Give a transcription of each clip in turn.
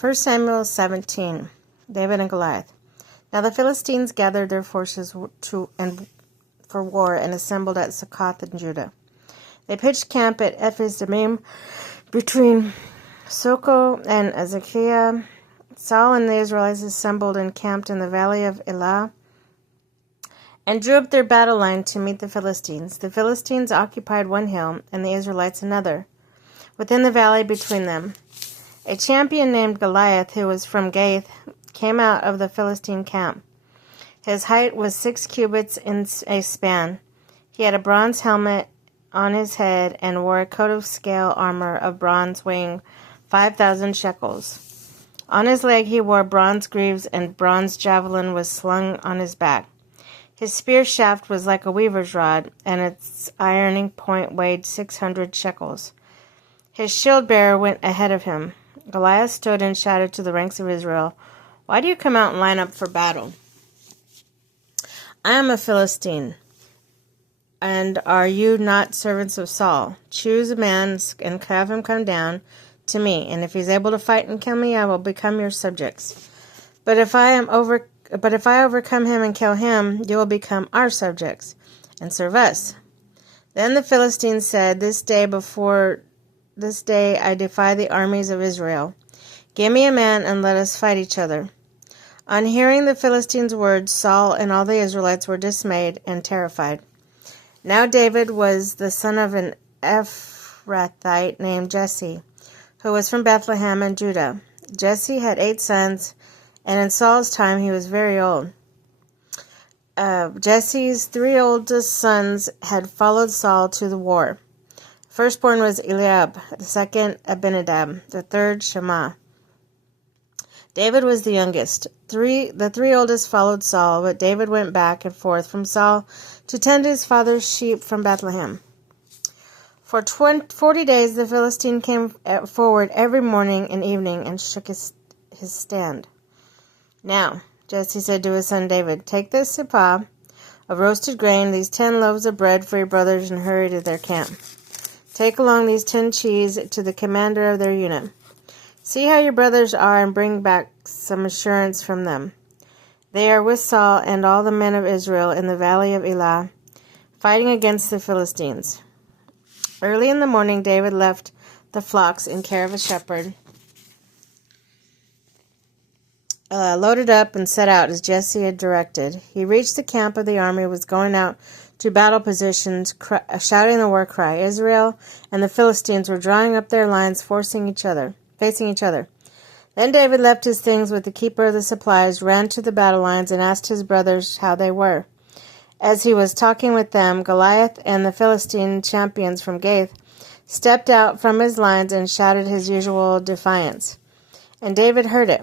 1 Samuel 17, David and Goliath. Now the Philistines gathered their forces for war and assembled at Succoth in Judah. They pitched camp at Ephes-Dammim between Soko and Azekah. Saul and the Israelites assembled and camped in the valley of Elah and drew up their battle line to meet the Philistines. The Philistines occupied one hill and the Israelites another, within the valley between them. A champion named Goliath, who was from Gath, came out of the Philistine camp. His height was 6 cubits in a span. He had a bronze helmet on his head and wore a coat of scale armor of bronze weighing 5,000 shekels. On his leg he wore bronze greaves, and bronze javelin was slung on his back. His spear shaft was like a weaver's rod, and its ironing point weighed 600 shekels. His shield-bearer went ahead of him. Goliath stood and shouted to the ranks of Israel, "Why do you come out and line up for battle? I am a Philistine, and are you not servants of Saul? Choose a man and have him come down to me, and if he's able to fight and kill me, I will become your subjects. But if I overcome him and kill him, you will become our subjects and serve us." Then the Philistines said, This day I defy the armies of Israel. Give me a man and let us fight each other. On hearing the Philistines' words, Saul and all the Israelites were dismayed and terrified. Now David was the son of an Ephrathite named Jesse, who was from Bethlehem in Judah. Jesse had 8 sons, and in Saul's time he was very old. Jesse's 3 oldest sons had followed Saul to the war. Firstborn was Eliab, the second Abinadab, the third Shammah. David was the youngest. The 3 oldest followed Saul, but David went back and forth from Saul to tend his father's sheep from Bethlehem. For 40 days the Philistine came forward every morning and evening and shook his stand. Now, Jesse said to his son David, "Take this seppah of roasted grain, these 10 loaves of bread for your brothers, and hurry to their camp. Take along these 10 cheese to the commander of their unit. See how your brothers are and bring back some assurance from them. They are with Saul and all the men of Israel in the valley of Elah, fighting against the Philistines." Early in the morning David left the flocks in care of a shepherd, loaded up and set out as Jesse had directed. He reached the camp of the army, was going out to battle positions, shouting the war cry. Israel and the Philistines were drawing up their lines, facing each other. Then David left his things with the keeper of the supplies, ran to the battle lines, and asked his brothers how they were. As he was talking with them, Goliath and the Philistine champions from Gath stepped out from his lines and shouted his usual defiance. And David heard it.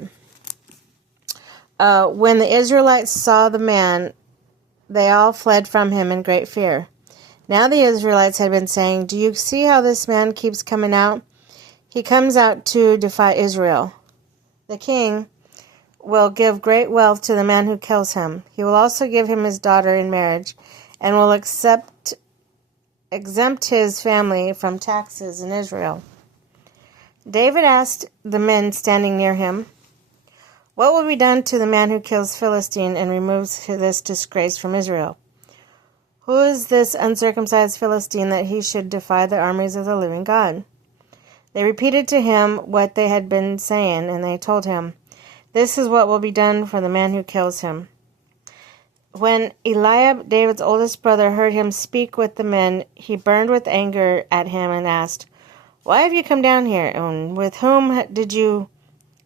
When the Israelites saw the man, they all fled from him in great fear. Now the Israelites had been saying, "Do you see how this man keeps coming out? He comes out to defy Israel. The king will give great wealth to the man who kills him. He will also give him his daughter in marriage and will exempt his family from taxes in Israel." David asked the men standing near him, "What will be done to the man who kills Philistine and removes this disgrace from Israel? Who is this uncircumcised Philistine that he should defy the armies of the living God?" They repeated to him what they had been saying, and they told him, "This is what will be done for the man who kills him." When Eliab, David's oldest brother, heard him speak with the men, he burned with anger at him and asked, "Why have you come down here, and with whom did you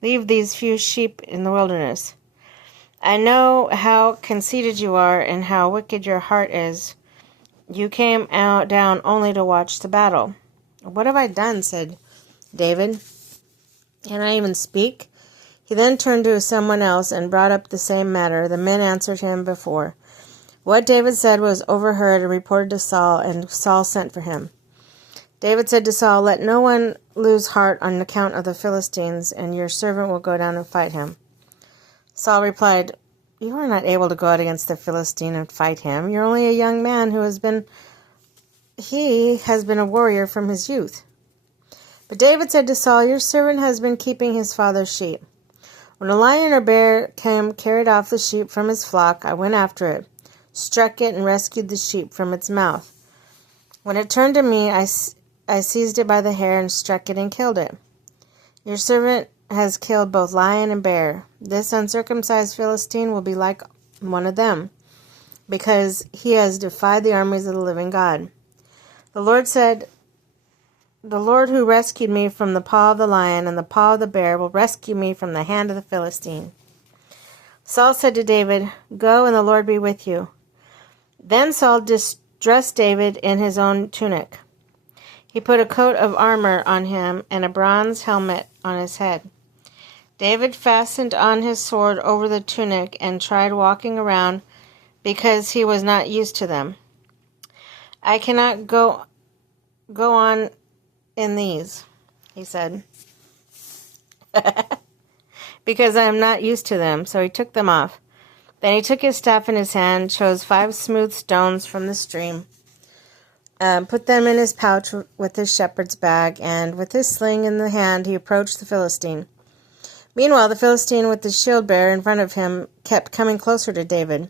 leave these few sheep in the wilderness? I know how conceited you are and how wicked your heart is. You came down only to watch the battle." "What have I done?" said David. "Can I even speak?" He then turned to someone else and brought up the same matter. The men answered him before. What David said was overheard and reported to Saul, and Saul sent for him. David said to Saul, "Let no one lose heart on account of the Philistines, and your servant will go down and fight him." Saul replied, "You are not able to go out against the Philistine and fight him. You're only a young man he has been a warrior from his youth." But David said to Saul, "Your servant has been keeping his father's sheep. When a lion or bear carried off the sheep from his flock, I went after it, struck it, and rescued the sheep from its mouth. When it turned to me, I seized it by the hair and struck it and killed it. Your servant has killed both lion and bear. This uncircumcised Philistine will be like one of them, because he has defied the armies of the living God." The Lord said, "The Lord who rescued me from the paw of the lion and the paw of the bear will rescue me from the hand of the Philistine." Saul said to David, "Go, and the Lord be with you." Then Saul dressed David in his own tunic. He put a coat of armor on him and a bronze helmet on his head. David fastened on his sword over the tunic and tried walking around because he was not used to them. "I cannot go on in these," he said, "because I am not used to them." So he took them off. Then he took his staff in his hand, chose 5 smooth stones from the stream, put them in his pouch with his shepherd's bag, and with his sling in the hand he approached the Philistine. Meanwhile, the Philistine with the shield bearer in front of him kept coming closer to David.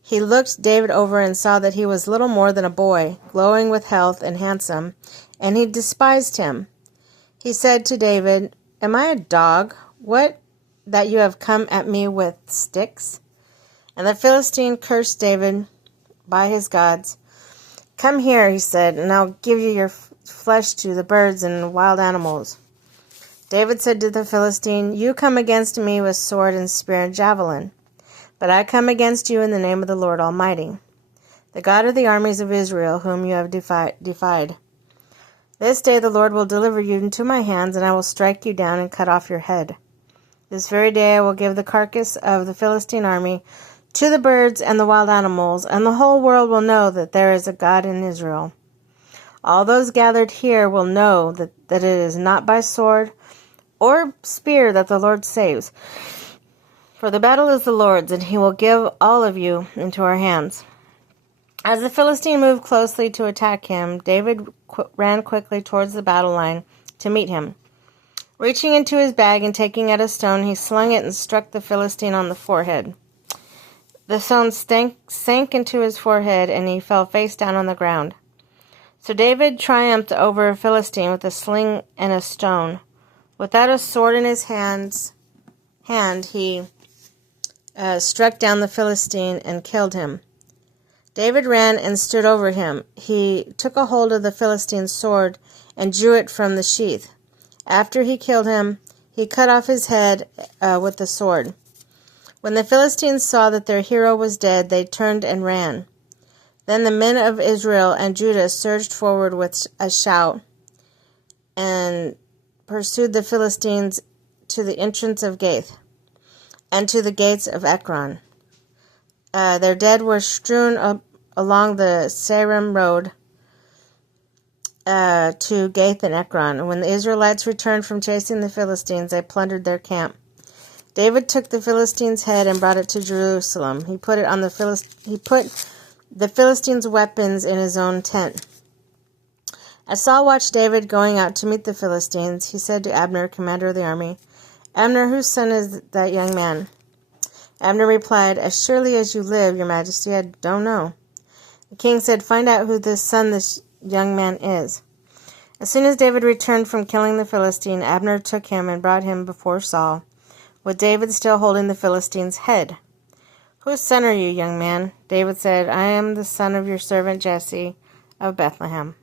He looked David over and saw that he was little more than a boy, glowing with health and handsome, and he despised him. He said to David, "Am I a dog? What, that you have come at me with sticks?" And the Philistine cursed David by his gods. "Come here," he said, "and I'll give you your flesh to the birds and wild animals." David said to the Philistine, "You come against me with sword and spear and javelin, but I come against you in the name of the Lord Almighty, the God of the armies of Israel, whom you have defied. This day the Lord will deliver you into my hands, and I will strike you down and cut off your head. This very day I will give the carcass of the Philistine army to the birds and the wild animals, and the whole world will know that there is a God in Israel. All those gathered here will know that it is not by sword or spear that the Lord saves. For the battle is the Lord's, and he will give all of you into our hands." As the Philistine moved closely to attack him, David ran quickly towards the battle line to meet him. Reaching into his bag and taking out a stone, he slung it and struck the Philistine on the forehead. The stone sank into his forehead, and he fell face down on the ground. So David triumphed over a Philistine with a sling and a stone. Without a sword in his hand, he struck down the Philistine and killed him. David ran and stood over him. He took a hold of the Philistine's sword and drew it from the sheath. After he killed him, he cut off his head with the sword. When the Philistines saw that their hero was dead, they turned and ran. Then the men of Israel and Judah surged forward with a shout and pursued the Philistines to the entrance of Gath and to the gates of Ekron. Their dead were strewn along the Sarim road to Gath and Ekron. When the Israelites returned from chasing the Philistines, they plundered their camp. David took the Philistine's head and brought it to Jerusalem. He put the Philistines' weapons in his own tent. As Saul watched David going out to meet the Philistines, he said to Abner, commander of the army, "Abner, whose son is that young man?" Abner replied, "As surely as you live, your majesty, I don't know." The king said, "Find out who this young man is." As soon as David returned from killing the Philistine, Abner took him and brought him before Saul, with David still holding the Philistine's head. "Whose son are you, young man?" David said, "I am the son of your servant Jesse of Bethlehem."